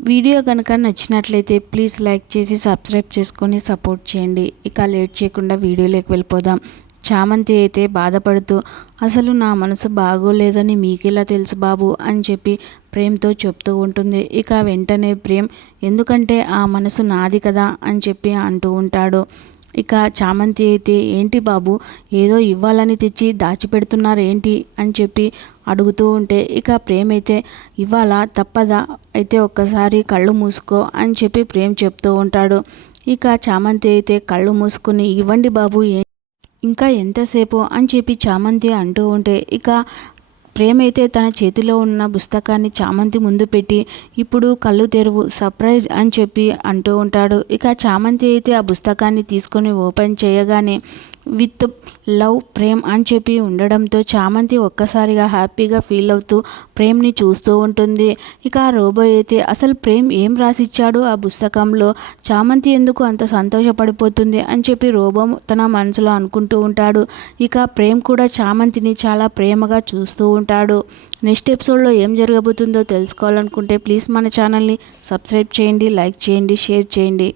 Video కనుక నచ్చినట్లయితే please like చేసి సబ్స్క్రైబ్ చేసుకొని సపోర్ట్ చేయండి. ఇక లేట్ చేయకుండా వీడియోలోకి వెళ్ళిపోదాం. చామంతి అయితే బాధపడుతూ అసలు నా మనసు బాగోలేదని మీకెలా తెలుసు బాబు? అని చెప్పి ప్రేమ్తో చెప్తూ ఉంటుంది. ఇక వెంటనే ప్రేమ్ ఎందుకంటే ఆ మనసు నాది కదా? అని చెప్పి అంటూ ఉంటాడు. ఇక చామంతి అయితే ఏంటి బాబు ఏదో ఇవ్వాలని తెచ్చి దాచిపెడుతున్నారు ఏంటి అని చెప్పి అడుగుతూ ఉంటే ఇక ప్రేమ్ అయితే ఇవ్వాలా? తప్పదా? అయితే ఒక్కసారి కళ్ళు మూసుకో అని చెప్పి ప్రేమ్ చెప్తూ ఉంటాడు. ఇక చామంతి అయితే కళ్ళు మూసుకుని ఇవ్వండి బాబు ఇంకా ఎంతసేపు? అని చెప్పి చామంతి అంటూ ఉంటే ఇక ప్రేమ అయితే తన చేతిలో ఉన్న పుస్తకాన్ని చామంతి ముందు పెట్టి ఇప్పుడు కళ్ళు తెరువు సర్ప్రైజ్ అని చెప్పి అంటూ ఉంటాడు. ఇక చామంతి అయితే ఆ పుస్తకాన్ని తీసుకొని ఓపెన్ చేయగానే విత్ లవ్ ప్రేమ్ అని చెప్పి ఉండడంతో చామంతి ఒక్కసారిగా హ్యాపీగా ఫీల్ అవుతూ ప్రేమ్ని చూస్తూ ఉంటుంది. ఇక ఆ రోబో అయితే అసలు ప్రేమ్ ఏం రాసిచ్చాడు? ఆ పుస్తకంలో చామంతి ఎందుకు అంత సంతోషపడిపోతుంది? అని చెప్పి రోబో తన మనసులో అనుకుంటూ ఉంటాడు. ఇక ప్రేమ్ కూడా చామంతిని చాలా ప్రేమగా చూస్తూ ఉంటాడు. నెక్స్ట్ ఎపిసోడ్లో ఏం జరగబోతుందో తెలుసుకోవాలనుకుంటే ప్లీజ్ మన ఛానల్ని సబ్స్క్రైబ్ చేయండి లైక్ చేయండి షేర్ చేయండి.